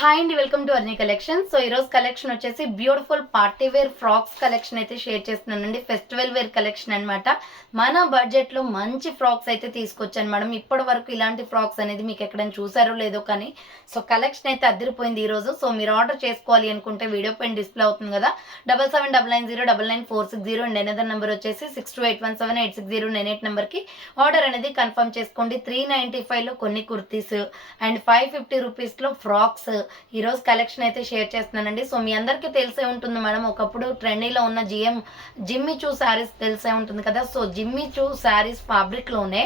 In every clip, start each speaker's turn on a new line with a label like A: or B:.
A: Hi అండి welcome to Arni collection so ఈరోజు collection వచ్చేసి beautiful party wear frocks collection అయితే షేర్ చేస్తున్నానండి. ఫెస్టివల్ వేర్ కలెక్షన్ అనమాట మన బడ్జెట్లో మంచి ఫ్రాక్స్ అయితే తీసుకొచ్చాను మేడం. ఇప్పటి వరకు ఇలాంటి ఫ్రాక్స్ అనేది మీకు ఎక్కడైనా చూసారో లేదో కానీ సో కలెక్షన్ అయితే అదిరిపోయింది ఈరోజు. సో మీరు ఆర్డర్ చేసుకోవాలి అనుకుంటే వీడియో పైన డిస్ప్లే అవుతుంది కదా. Double seven double nine zero double nine four six zero and another number వచ్చేసి six two eight one seven eight six zero nine eight నెంబర్కి ఆర్డర్ అనేది కన్ఫర్మ్ చేసుకోండి. త్రీ నైంటీ ఫైవ్లో కొన్ని కుర్తీస్ అండ్ ఫైవ్ ఫిఫ్టీ రూపీస్లో frocks ఈరోజు collection అయితే share చేస్తున్నానండి. సో మీ అందరికీ తెలిసే ఉంటుంది మేడం ఒకప్పుడు ట్రెండీలో ఉన్న జిఎం జిమ్మి చూ శారీస్ తెలిసే ఉంటుంది కదా. సో జిమ్మి చూ శారీస్ ఫ్యాబ్రిక్లోనే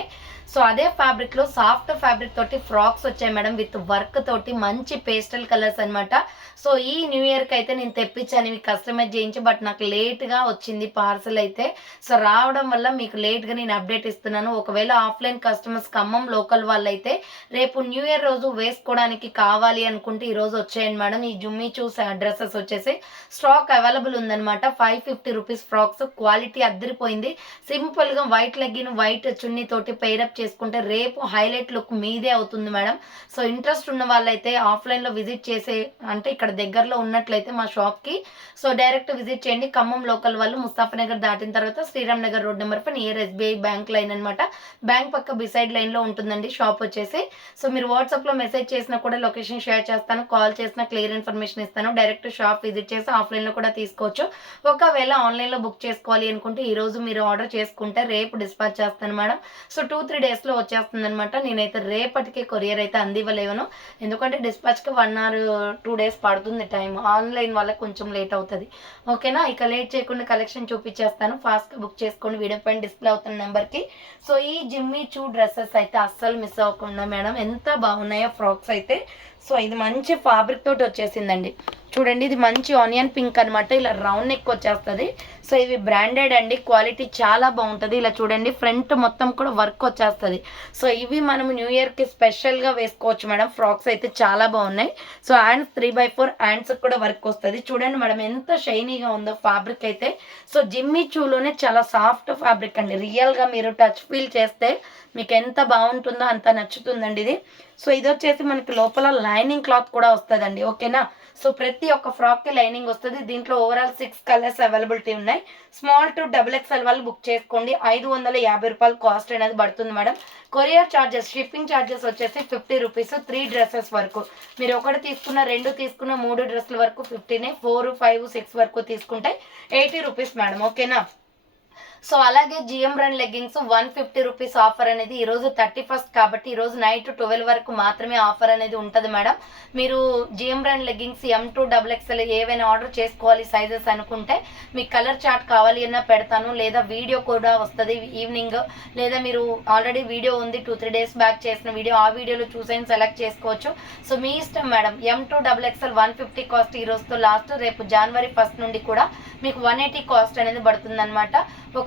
A: సో అదే ఫ్యాబ్రిక్లో సాఫ్ట్ ఫ్యాబ్రిక్ తోటి ఫ్రాక్స్ వచ్చాయి మేడం విత్ వర్క్ తోటి మంచి పేస్టల్ కలర్స్ అనమాట సో ఈ న్యూ ఇయర్కి అయితే నేను తెప్పించాను ఇవి కస్టమైజ్ చేయించి బట్ నాకు లేట్గా వచ్చింది పార్సల్ అయితే. సో రావడం వల్ల మీకు లేట్గా నేను అప్డేట్ ఇస్తున్నాను. ఒకవేళ ఆఫ్లైన్ కస్టమర్స్ ఖమ్మం లోకల్ వాళ్ళైతే రేపు న్యూ ఇయర్ రోజు వేసుకోవడానికి కావాలి అనుకుంటే ఈ రోజు వచ్చేయండి మేడం ఈ జుమ్మి చూస్ డ్రెస్సెస్ వచ్చేసి స్టాక్ అవైలబుల్ ఉందన్నమాట. Five fifty rupees frocks quality అద్దరిపోయింది. సింపుల్గా వైట్ లెగ్గిన్ వైట్ చున్నీ తోటి పైరప్ చేసుకుంటే రేపు హైలైట్ లుక్ మీదే అవుతుంది మేడం. సో ఇంట్రెస్ట్ ఉన్న వాళ్ళైతే ఆఫ్లైన్లో విజిట్ చేసే అంటే ఇక్కడ దగ్గరలో ఉన్నట్లయితే మా షాప్కి. సో డైరెక్ట్ విజిట్ చేయండి. ఖమ్మం లోకల్ వాళ్ళు ముస్తాఫనగర్ దాటిన తర్వాత శ్రీరామ్ నగర్ రోడ్ నెంబర్ పై నియర్ ఎస్బీఐ బ్యాంక్ లైన్ అనమాట బ్యాంక్ పక్క బిసైడ్ లైన్లో ఉంటుందండి షాప్ వచ్చేసి. సో మీరు వాట్సాప్లో మెసేజ్ చేసినా కూడా లొకేషన్ షేర్ చేస్తాను. కాల్ చేసినా క్లియర్ ఇన్ఫర్మేషన్ ఇస్తాను. డైరెక్ట్ షాప్ విజిట్ చేసి ఆఫ్లైన్లో కూడా తీసుకోవచ్చు. ఒకవేళ ఆన్లైన్లో బుక్ చేసుకోవాలి అనుకుంటే ఈరోజు మీరు ఆర్డర్ చేసుకుంటే రేపు డిస్పాచ్ చేస్తాను మేడం. సో టూ త్రీ డేస్లో వచ్చేస్తుంది అనమాట నేనైతే రేపటికి కొరియర్ అయితే అందివ్వలేవను. ఎందుకంటే డిస్పాచ్కి వన్ అవర్ టూ డేస్ పడుతుంది టైం ఆన్లైన్ వల్ల కొంచెం లేట్ అవుతుంది. ఓకేనా ఇక లేట్ చేయకుండా కలెక్షన్ చూపించేస్తాను. ఫాస్ట్గా బుక్ చేసుకోండి వీడియో పైన డిస్ప్లే అవుతున్న నెంబర్కి సో ఈ జిమ్మి చూ డ్రెస్సెస్ అయితే అస్సలు మిస్ అవ్వకుండా మేడం ఎంత బాగున్నాయో ఫ్రాక్స్ అయితే. సో ఇది మంచి ఫ్యాబ్రిక్ తోటి వచ్చేసిందండి. చూడండి ఇది మంచి ఆనియన్ పింక్ అన్నమాట. ఇలా రౌండ్ నెక్ వచ్చేస్తుంది. సో ఇవి బ్రాండెడ్ అండి. క్వాలిటీ చాలా బాగుంటుంది. ఇలా చూడండి ఫ్రంట్ మొత్తం కూడా వర్క్ వచ్చేస్తుంది. సో ఇవి మనం న్యూ ఇయర్కి స్పెషల్గా వేసుకోవచ్చు మేడం. ఫ్రాక్స్ అయితే చాలా బాగున్నాయి. So hands three by four hands కూడా వర్క్ వస్తుంది. చూడండి మేడం ఎంత షైనీగా ఉందో ఫ్యాబ్రిక్ అయితే. సో జిమ్మి చూలోనే చాలా సాఫ్ట్ ఫ్యాబ్రిక్ అండి. రియల్గా మీరు టచ్ ఫీల్ చేస్తే మీకు ఎంత బాగుంటుందో అంత నచ్చుతుందండి ఇది. సో ఇది వచ్చేసి మనకి లోపల లైనింగ్ క్లాత్ కూడా వస్తుందండి. ఓకేనా? సో ప్రతి ఒక్క ఫ్రాక్కి లైనింగ్ వస్తుంది. దీంట్లో ఓవరాల్ సిక్స్ కలర్స్ అవైలబిలిటీ ఉన్నాయి. స్మాల్ టు డబుల్ ఎక్స్ఎల్ వాళ్ళు బుక్ చేసుకోండి. ఐదు వందల యాభై రూపాయలు కాస్ట్ అనేది పడుతుంది madam. Courier charges shipping charges వచ్చేసి ఫిఫ్టీ రూపీస్ త్రీ డ్రెస్సెస్ వరకు. మీరు ఒకటి తీసుకున్న రెండు తీసుకున్న మూడు డ్రెస్సుల వరకు ఫిఫ్టీనే ఫోర్ ఫైవ్ సిక్స్ వరకు తీసుకుంటే ఎయిటీ రూపీస్ మేడం. ఓకేనా సో అలాగే GM run leggings one fifty rupees offer అనేది ఈరోజు థర్టీ ఫస్ట్ కాబట్టి ఈరోజు నైట్ ట్వెల్వ్ వరకు మాత్రమే ఆఫర్ అనేది ఉంటుంది మేడం. మీరు GM run leggings M to double XL ఏవైనా ఆర్డర్ చేసుకోవాలి సైజెస్ అనుకుంటే మీకు కలర్ చార్ట్ కావాలి అన్నా పెడతాను. లేదా వీడియో కూడా వస్తుంది ఈవినింగ్. లేదా మీరు ఆల్రెడీ వీడియో ఉంది టూ త్రీ డేస్ బ్యాక్ చేసిన వీడియో ఆ వీడియోలో చూసైనా సెలెక్ట్ చేసుకోవచ్చు. సో మీ ఇష్టం madam. M to double XL one fifty cost ఈ రోజుతో లాస్ట్ రేపు జనవరి ఫస్ట్ నుండి కూడా మీకు వన్ ఎయిటీ కాస్ట్ అనేది పడుతుంది అనమాట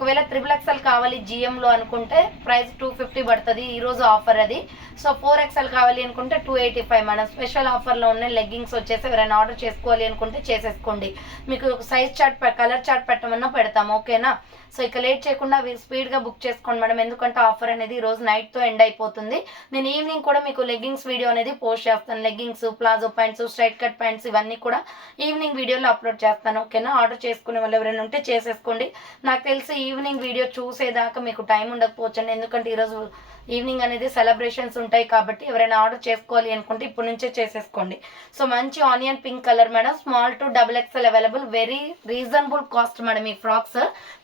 A: ఒకవేళ త్రిబుల్ ఎక్స్ఎల్ కావాలి జిఎంలో అనుకుంటే ప్రైస్ టూ ఫిఫ్టీ పడుతుంది. ఈరోజు ఆఫర్ అది. సో ఫోర్ ఎక్స్ఎల్ కావాలి అనుకుంటే టూ ఎయిటీ ఫైవ్ మన స్పెషల్ ఆఫర్లో ఉన్న లెగ్గింగ్స్ వచ్చేసి ఎవరైనా ఆర్డర్ చేసుకోవాలి అనుకుంటే చేసేసుకోండి. మీకు సైజ్ చార్ట్ కలర్ చార్ట్ పెట్టమన్నా పెడతాము. ఓకేనా సో ఇక లేట్ చేయకుండా స్పీడ్గా బుక్ చేసుకోండి మేడం. ఎందుకంటే ఆఫర్ అనేది ఈరోజు రోజు నైట్తో ఎండ్ అయిపోతుంది. నేను ఈవినింగ్ కూడా మీకు లెగ్గింగ్స్ వీడియో అనేది పోస్ట్ చేస్తాను. Leggings palazzo pants straight cut pants ఇవన్నీ కూడా ఈవినింగ్ వీడియోలో అప్లోడ్ చేస్తాను. ఓకేనా ఆర్డర్ చేసుకునే వాళ్ళు ఎవరైనా ఉంటే చేసేసుకోండి. నాకు తెలిసి ఈవినింగ్ వీడియో చూసేదాకా మీకు టైం ఉండకపోవచ్చు ఎందుకంటే ఈరోజు ఈవినింగ్ అనేది సెలబ్రేషన్స్ ఉంటాయి కాబట్టి ఎవరైనా ఆర్డర్ చేసుకోవాలి అనుకుంటే ఇప్పటి నుంచే చేసేసుకోండి. సో మంచి onion pink colour madam. Small to double XL available. Very reasonable cost madam ఈ ఫ్రాక్స్.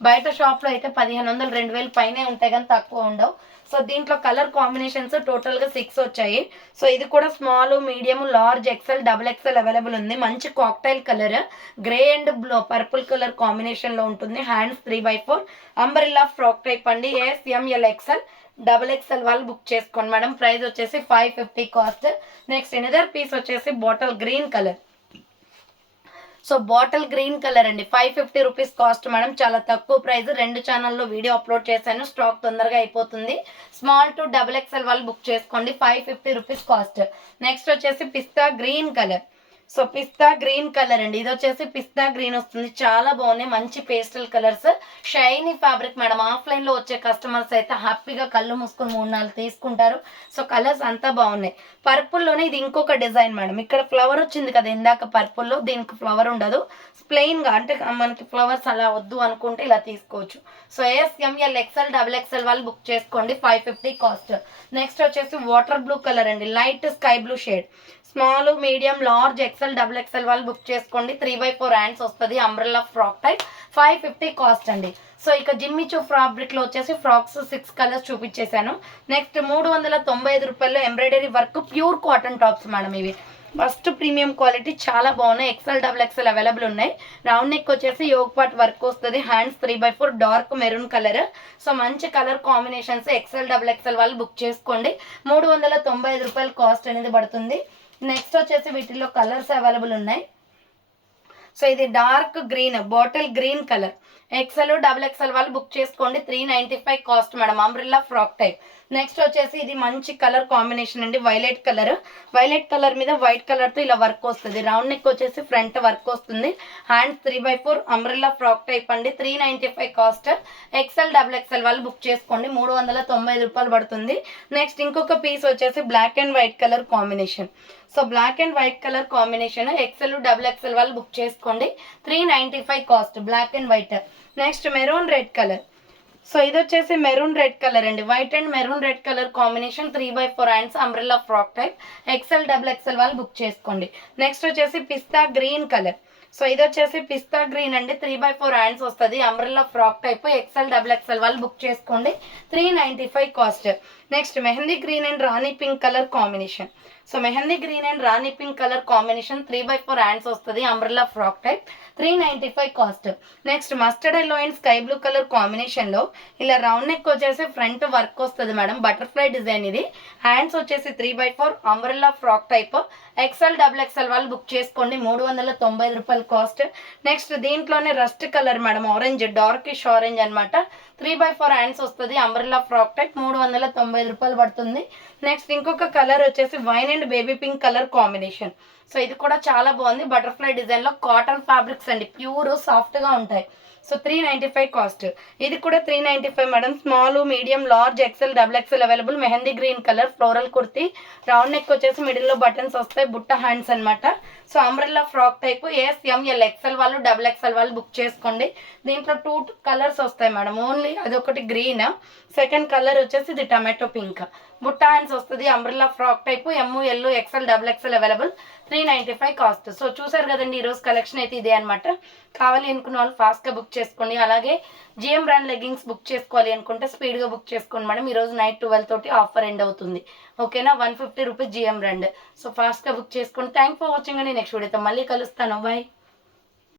A: బయట షాప్లో అయితే పదిహేను వందలు రెండు వేలు పైనే ఉంటాయి కానీ తక్కువ ఉండవు. సో దీంట్లో కలర్ కాంబినేషన్స్ టోటల్గా సిక్స్ వచ్చాయి. సో ఇది కూడా small medium large XL double XL available ఉంది. మంచి cocktail colour. Grey and blue purple colour కాంబినేషన్లో ఉంటుంది. Hands three by four. Umbrella frock type అండి. S M L XL double XL వాళ్ళు బుక్ చేసుకోండి మేడం. ప్రైస్ వచ్చేసి five fifty cost. Next another piece వచ్చేసి bottle green colour. So bottle green colour అండి. Five fifty rupees cost madam. చాలా తక్కువ price. రెండు ఛానల్లో వీడియో అప్లోడ్ చేశాను. స్టాక్ తొందరగా అయిపోతుంది. స్మాల్ టు డబుల్ ఎక్స్ఎల్ వాళ్ళు బుక్ చేసుకోండి. Five fifty rupees cost. Next వచ్చేసి pista green colour. So pista green colour అండి. ఇది వచ్చేసి పిస్తా గ్రీన్ వస్తుంది. చాలా బాగున్నాయి. మంచి pastel colours. Shiny fabric madam. ఆఫ్లైన్లో వచ్చే కస్టమర్స్ అయితే హ్యాపీగా కళ్ళు మూసుకొని మూడు నాలుగు తీసుకుంటారు. సో కలర్స్ అంతా బాగున్నాయి. పర్పుల్లోనే ఇది ఇంకొక డిజైన్ మేడం. ఇక్కడ ఫ్లవర్ వచ్చింది కదా ఇందాక పర్పుల్లో దీనికి ఫ్లవర్ ఉండదు. ప్లెయిన్గా అంటే మనకి ఫ్లవర్స్ అలా వద్దు అనుకుంటే ఇలా తీసుకోవచ్చు. So S M L XL double XL వాళ్ళు బుక్ చేసుకోండి. Five fifty cost. నెక్స్ట్ వచ్చేసి వాటర్ బ్లూ కలర్ అండి. Light sky blue shade. Small medium large XL double XL వాళ్ళు బుక్ చేసుకోండి. త్రీ బై ఫోర్ హ్యాండ్స్ వస్తుంది. Umbrella frock type. Five fifty cost అండి. So ఇక Jimmy Choo ఫ్రాబ్రిక్లో వచ్చేసి ఫ్రాక్స్ సిక్స్ కలర్స్ చూపించేశాను. నెక్స్ట్ మూడు వందల తొంభై ఐదు రూపాయల్లో embroidery work pure cotton tops madam ఇవి. ఫస్ట్ ప్రీమియం క్వాలిటీ చాలా బాగున్నాయి. ఎక్సెల్ డబుల్ ఎక్సెల్ అవైలబుల్ ఉన్నాయి. రౌండ్ నెక్ వచ్చేసి యోగ్ పార్ట్ వర్క్ వస్తుంది. Hands three by four dark maroon colour. So మంచి colour combinations XL double XL వాళ్ళు book చేసుకోండి. మూడు వందల తొంభై ఐదు రూపాయలు కాస్ట్ అనేది పడుతుంది. నెక్స్ట్ వచ్చేసి వీటిలో కలర్స్ అవైలబుల్ ఉన్నాయి. సో ఇది dark green bottle green colour. XL double XL వాళ్ళు బుక్ చేసుకోండి. Three ninety five cost madam umbrella frock type next వచ్చేసి ఇది మంచి కలర్ కాంబినేషన్ అండి వైలెట్ కలర్. వైలెట్ కలర్ మీద వైట్ కలర్తో ఇలా వర్క్ వస్తుంది. రౌండ్ నెక్ వచ్చేసి ఫ్రంట్ వర్క్ వస్తుంది. Hands three by four umbrella frock type అండి three ninety five cost XL double XL వాళ్ళు బుక్ చేసుకోండి. మూడు వందల తొంభై ఐదు రూపాయలు పడుతుంది. నెక్స్ట్ ఇంకొక పీస్ వచ్చేసి black and white colour combination. So black and white colour combination XL double XL వాళ్ళు బుక్ చేసుకోండి three ninety five cost black and white next maroon red colour so ఇది వచ్చేసి మెరూన్ రెడ్ కలర్ అండి. White and maroon red colour combination three by four hands umbrella frock type XL double XL వాళ్ళు book చేసుకోండి. Next వచ్చేసి pista green colour so ఇది వచ్చేసి pista green అండి. Three by four hands వస్తుంది. Umbrella frock type XL double XL వాళ్ళు book చేసుకోండి. Three ninety five cost. Next mehndi green and rani pink colour combination so mehndi green and rani pink colour combination three by four hands వస్తుంది umbrella frock type three ninety five cost next mustard yellow and sky blue colour కాంబినేషన్లో ఇలా round neck వచ్చేసి front work వస్తుంది madam butterfly design ఇది. Hands వచ్చేసి three by four umbrella frock type XL double XL వాళ్ళు book చేసుకోండి మూడు వందల తొంభై ఐదు రూపాయల కాస్ట్ నెక్స్ట్ దీంట్లోనే rust colour madam orange darkish orange అనమాట త్రీ బై ఫోర్ హ్యాండ్స్ వస్తుంది అంబ్రెల్లా ఫ్రాక్ టైప్ మూడు వందల తొంభై ఐదు రూపాయలు పడుతుంది. నెక్స్ట్ ఇంకొక కలర్ వచ్చేసి wine and baby pink colour combination so ఇది కూడా చాలా బాగుంది. బటర్ఫ్లై డిజైన్లో కాటన్ ఫ్యాబ్రిక్స్ అండి. ప్యూర్ సాఫ్ట్గా ఉంటాయి. So three ninety five cost. ఇది కూడా three ninety five madam. Small medium large XL double XL available. Mehndi green colour floral kurti. Round neck వచ్చేసి మిడిల్లో బటన్స్ వస్తాయి. బుట్ట హ్యాండ్స్ అన్నమాట. So umbrella frock type. S M L XL వాళ్ళు double XL వాళ్ళు book చేసుకోండి. దీంట్లో two colours వస్తాయి మేడం. ఓన్లీ అదొకటి గ్రీన్. సెకండ్ కలర్ వచ్చేసి ఇది టమాటో పింక్. బుట్ట హ్యాండ్స్ వస్తుంది. Umbrella frock type. M L XL double XL available. Three ninety five cost. So చూసారు కదండి ఈరోజు కలెక్షన్ అయితే ఇదే అనమాట కావాలి అనుకున్న వాళ్ళు ఫాస్ట్గా బుక్ చేసుకోండి. అలాగే జిఎం బ్రాండ్ లెగ్గింగ్స్ బుక్ చేసుకోవాలి అనుకుంటే స్పీడ్గా బుక్ చేసుకోండి మేడం. ఈరోజు నైట్ ట్వెల్వ్ తోటి ఆఫర్ ఎండ్ అవుతుంది. ఓకేనా one fifty rupees GM brand so ఫాస్ట్గా బుక్ చేసుకోండి. థ్యాంక్ ఫర్ వాచింగ్ అండి. నెక్స్ట్ వీడియోతో మళ్ళీ కలుస్తాను. బాయ్